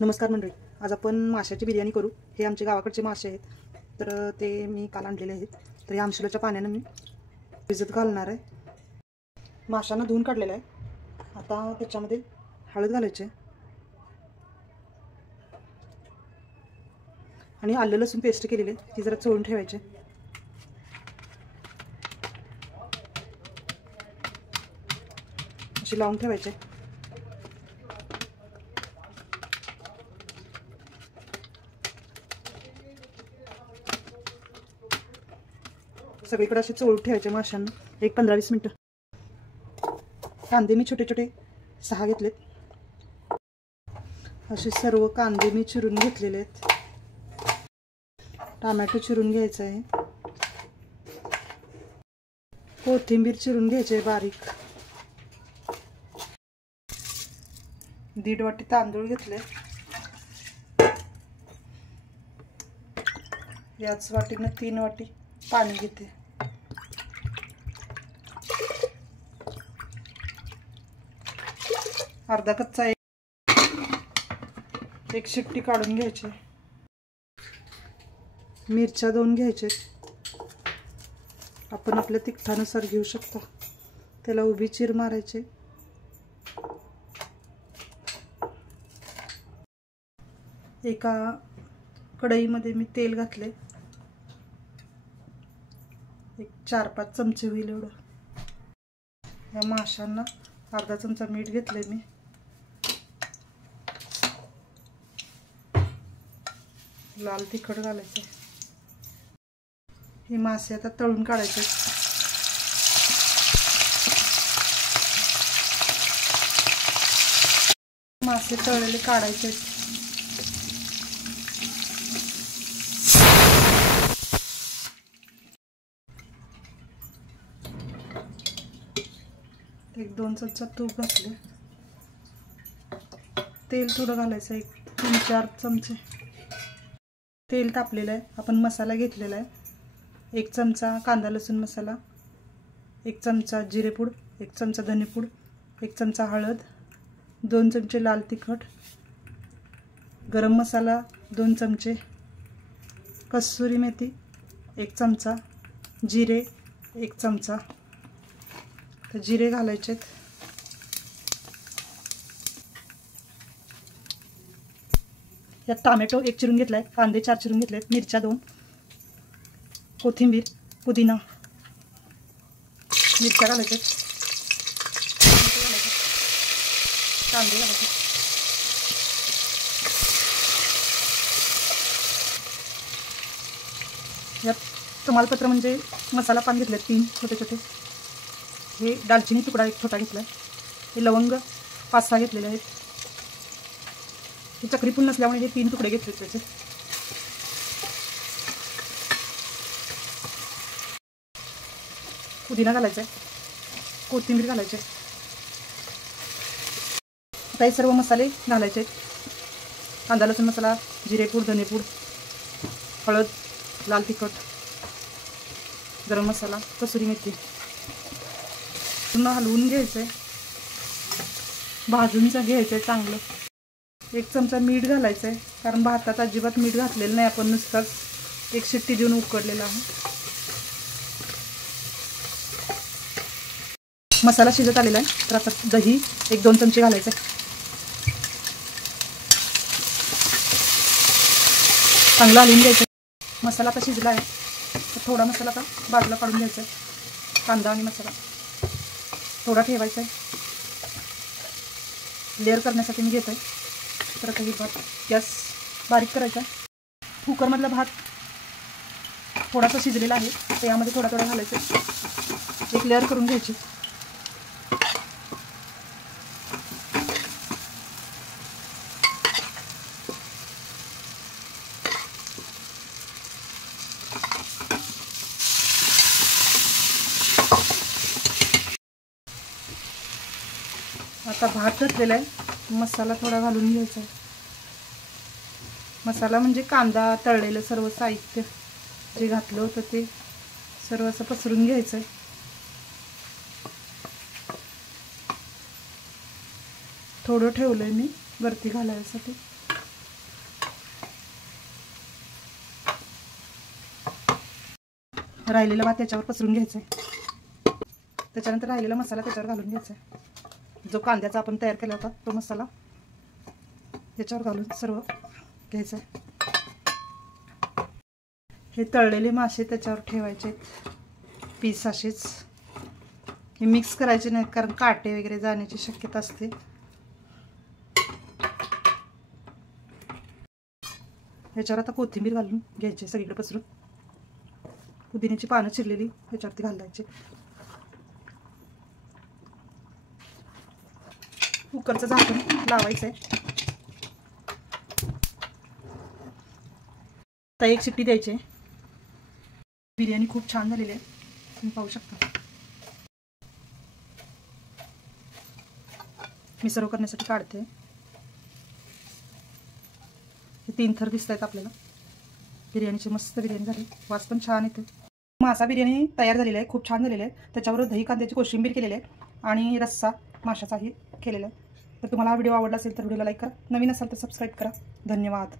नमस्कार मंडळी, आज आपण माशाची बिर्याणी करू। हे आमचे गावाकडचे मासे आहेत, तर ते मी काल आणलेले आहेत। तर या आमसुलाच्या पाण्याने मी भिजत घालणार आहे। माशांना धुवून काढलेला आहे। आता त्याच्यामध्ये हळद घालायची आणि आलं लसूण पेस्ट केलेली आहे, ती जरा चोळून ठेवायची। अशी लावून ठेवायचे। सगळीकडे असे चोळून ठेवायचे माशांना, एक 15-20 मिनिटं। कांदे मी छोटे छोटे 6 घेतलेत। असे सर्व कांदे मी चिरून घेतलेले आहेत। टोमॅटो चिरून घ्यायचा आहे। कोथिंबीर चिरून घ्यायची आहे बारीक। 1.5 वाटी तांदूळ घेतले। याच वाटीने 3 वाटी पाणी घेते। अर्धा कच्चा एक शिट्टी काढून घ्यायची। मिरच्या 2 घ्यायचे, आपण आपल्या तिखटानुसार घेऊ शकता। त्याला उभी चीर मारायची। एका कढईमध्ये मी तेल घातले, एक 4-5 चमचे होईल एवढं। या माशांना अर्धा चमचा मीठ घेतले मी। लाल तिखट घालायचं। हे मासे आता तळून काढायचे। मासे तळलेले काढायचे। एक 2 चमचा तूप घातले। तेल थोडं घालायचं, एक 3-4 चमचे। तेल तापलेलं आहे। आपण मसाला घेतलेला आहे, 1 चमचा कांदा लसूण मसाला, 1 चमचा जिरेपूड, 1 चमचा धनेपूड, 1 चमचा हळद, 2 चमचे लाल तिखट, गरम मसाला 2 चमचे, कसुरी मेथी 1 चमचा, जिरे 1 चमचा। तर जिरे घालायचे। यात टोमॅटो 1 चिरून घेतलाय, कांदे 4 चिरून घेतलेत, मिरच्या 2, कोथिंबीर, पुदिना, मिरच्या घालायचे, कांदे घालायचे। यात तमालपत्र म्हणजे मसाला पान घेतले 3 छोटे छोटे। हे दालचिनी तुकडा 1 छोटा घेतला। हे लवंग 5-6 घेतलेले आहेत। ही चक्री फुल नसल्यामुळे हे 3 तुकडे घेतले त्याचे। पुदिना घालायचा, कोथिंबीर घालायचे। आता हे सर्व मसाले घालायचे। कांदा लसूण मसाला, जिरेपूड, धनेपूड, हळद, लाल तिखट, गरम मसाला, कसुरी मेथी पूर्ण हलवून घ्यायचे। भाजून घ्यायचे चांगलं। 1 चमचा मीठ घालायचं, कारण भातात अजिबात मीठ घातलेलं नाही आपण, नुसताच एक शिट्टी देऊन उकडलेला आहे। मसाला शिजत आलेला आहे, तर आता दही 1-2 चमचे घालायचे। चांगलं हलवून घ्यायचं। मसाला आता शिजला आहे, तर थोडा मसाला आता बाजूला काढून घ्यायचा। कांदा आणि मसाला थोडा ठेवायचा आहे, लेअर करण्यासाठी मी घेत आहे। तर आता ही भात गॅस बारीक करायचा। कुकरमधला भात थोडासा शिजलेला आहे, तर यामध्ये थोडा थोडा घालायचं, एक लेअर करून घ्यायची। आता भात घातलेला आहे, मसाला थोडा घालून घ्यायचा। मसाला म्हणजे कांदा, तळलेलं सर्व साहित्य जे घातलं होतं ते सर्व असं पसरून घ्यायचं आहे। थोडं ठेवलंय मी वरती घालायसाठी। राहिलेला भात त्याच्यावर पसरून घ्यायचा आहे. त्याच्यानंतर राहिलेला मसाला त्याच्यावर घालून घ्यायचा आहे. जो कांद्याचा आपण तयार केला होता तो मसाला त्याच्यावर घालून सर्व घ्यायचं आहे. हे तळलेले मासे त्याच्यावर ठेवायचे पीस असेच. हे मिक्स करायचे नाहीत कारण काटे वगैरे जाण्याची शक्यता असते. ह्याच्यावर आता कोथिंबीर घालून घ्यायची सगळीकडे पसरून. पुदिन्याची पानं चिरलेली ह्याच्यावरती घालायची. कुकरचं झाकण लावायचं आहे. आता एक शिट्टी द्यायची. बिर्याणी खूप छान झालेली आहे, तुम्ही पाहू शकता. मी सर्व करण्यासाठी काढते. हे 3 थर दिसत आहेत आपल्याला. बिर्याणीची मस्त बिर्याणी झाली, वास पण छान येते. मासा बिर्याणी तयार झालेली आहे, खूप छान झालेली आहे. त्याच्यावर दही कांद्याची कोशिंबीर केलेली आहे आणि रस्सा माशाचाही केलेला आहे. तर तुम्हाला हा व्हिडिओ आवडला असेल तर व्हिडिओला लाईक करा, नवीन असाल तर सबस्क्राईब करा. धन्यवाद.